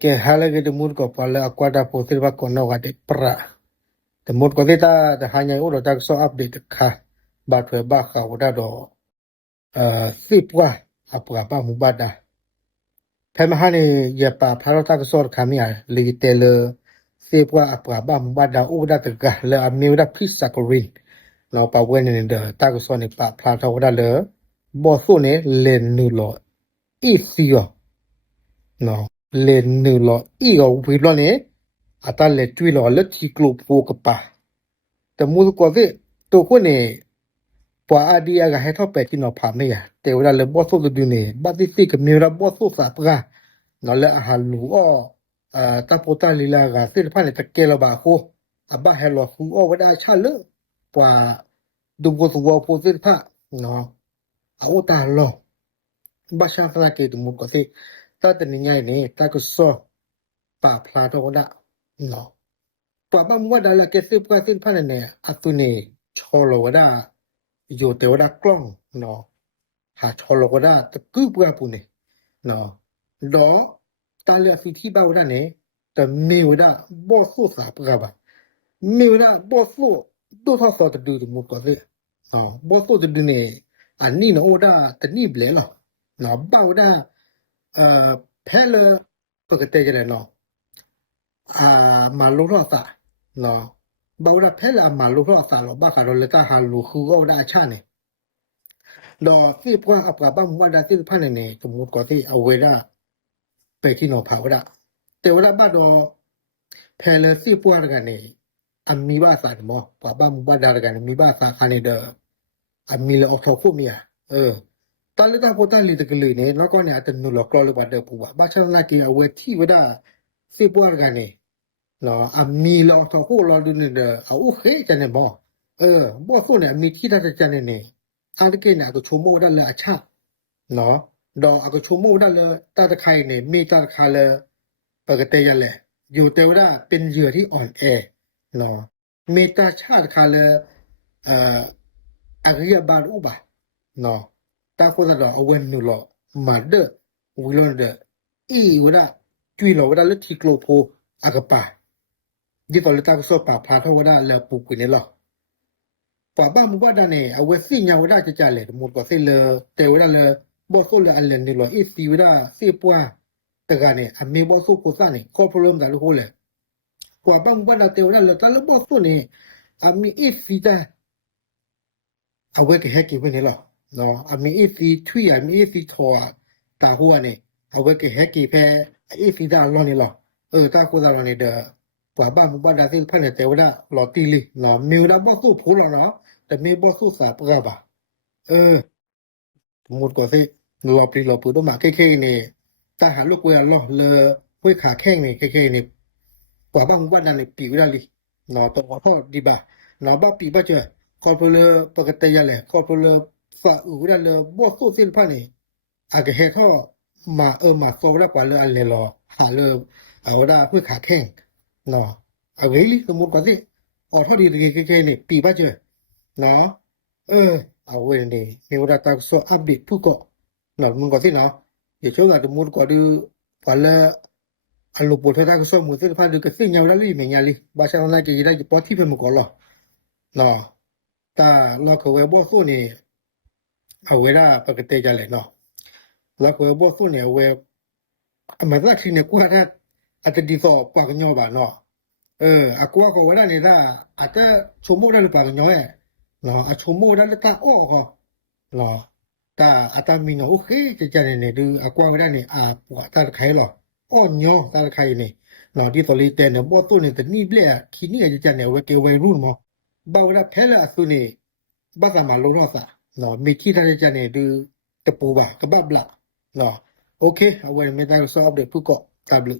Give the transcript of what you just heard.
que hala que de mur ko pala akwada potir ba kono ga de pra de mur ko de ta de hanya ulo ta so update kha ba thwe ba kha wada do sipwa apwa ba mu bada phai ma hani ya pa pharo ta so khamia li tele sipwa apwa ba mu bada u da ta ga le amil da pisakrin no pa wen ne de ta so ne pa phla tho wada le bo so ne len nu lo i si yo no le nu lo i go wi lo ne ata le twi lo le ti klo po ka pa te mu ko de to ko ne pwa adia ga he tho pe ti no pha me ya te wala le bo so du ne ba ti si ka mi ra bo so sa pra no le ha lu o ta po ta li la ga se pha ne ta ke lo ba ko aba he lo fu o wa da cha le pwa du bo so wo po se pha no a o ta lo ba sha fra ke du mu ko se ta te ni ngai ne ta ko so pa phla to da no pa ba mu da la ke se pa sin pha ne a tu ne cho lo da yo te da klong no ha cho lo da ta ku pa pu ne no do ta le fi thi ba da ne ta me da bo so sa pa ba me da bo so do tho so ta du mu ko se no bo so du ne ani no da ta ni ble lo no ba da phele pa ke te je no ma lo ro sa no ba da phele ma lo ro sa lo ba ka lo le ta ha lu khu o da cha ne do si pwa apra ba mu da si pha ne neสมมุติก็สิเอาเวลาไปที่no pha da te wala ba do phele si pwa da ne ami ba sa mo pa ba mu ba da ga ne mi ba sa kha ne da ami lo tho fu mi ya ta le ta po ta li de ke le ne no ko ne a te no lo klo lo ba de pu ba cha la ti a we thi wada si pwa da ne no ami lo tho fu lo du ne da a o khe cha ne mo bo fu ne ami thi ta cha ne ne a de ke na ko chu mo da la a cha no do a ko chu mo da la ta ta khai ne mi ta ta kha leปกติya le อยู่เตวดาเป็นเหยื่อที่อ่อนแอเนาะเมตาชาติคาเลอาริยบาลอุบะเนาะตาโคซะดออเวนนูลอมาเดวิลอนเดอีวดาจุยลอวดาเลทิโกลโพอากะปาดิฟอลตาก็ซอปาพาทวดาเลปุกุเนลอปาบ้ามุบาดาเนอเวสิญาวดาจะจะเลหมดก็สิเลเตวดาเลบ่โซเลอันเลนลออีซีวดาสิปัวตะกะเนอเมบ่โซโกซะเนคอพรอมดาโลโหเลกว่าบ้ามุบาดาเตวดาเลตาลบ่โซเนอเมอีซีดาเอาไว้ก็แฮกกิเวเนลอเนาะอเมอีซีทวีอเมอีซีทอตาหัวเนเอาไว้ก็แฮกกิแพอีซีดาลอนี่ลอตาโคซะลอเนเดกว่าบ้ามุบาดาสิพะเนเตวดาลอตีลิเนาะเมวดาบ่โซโพลอเนาะแต่เมบ่โซสาปะบาหมดก็สิรอปรีรอปูต้องมาเคๆนี่ตาหาลูกเวยลอเลห้วยขาแข้งนี่เคๆนี่กว่าบ้างว่านั่นนี่ปีได้ลิเนาะตอทอดีบ่าเนาะบ่ปีบ่เจอคอพลปกติยะแหละคอพลฝาอูได้เลยบ่โซสินพะนี่อะกะเฮทอมามาโซได้กว่าเลยอันเลรอหาเลยเอาได้ห้วยขาแข้งเนาะเอาเวลิสมมุติก็สิออทอดีเคๆนี่ปีบ่เจอเนาะเอาเว้นี่มีว่าตาโซอัปเดตผู้ก็เนาะมึงก็สิเนาะเดี๋ยวช่วงก็มุดก็ดูพอละอันลูกปวดตาก็โซมือสิพาดูก็สิญาวละลิเมญาลิบาชาออนไลน์ก็ได้ปอที่เป็นมึงก็ล่ะเนาะตาลอกเวบ่โซนี่เอาเวลาปกติจะเลยเนาะลอกเวบ่โซนี่เวมาซะที่เนี่ยกว่าถ้าอาจจะดีสอบกว่ากันย่อบ่าเนาะอะกว่าก็เวลานี่ถ้าอาจจะชั่วโมงได้หรือเปล่ากันย่อเนาะอะชั่วโมงได้ตาอ้อก็เนาะตาอาตามีเนาะโอเคจะเนี่ยดูอะกว่าได้นี่ปวดตาไข้หรออ้อนย่อตาไข้นี่เนาะที่ตอลีแต่เนี่ยบ่ตัวนี่แต่นี่เบลขี้นี่จะเนี่ยเวเกวัยรุ่นมั้งบ่าวได้แพ้ละสุนี่บ่ตามาลงเนาะซะเนาะมีที่ทางจะเนี่ยดูตะปูบ่ากะบับละเนาะโอเคเอาไว้ไม่ได้สอบเด็กผู้ก็ตาบลึ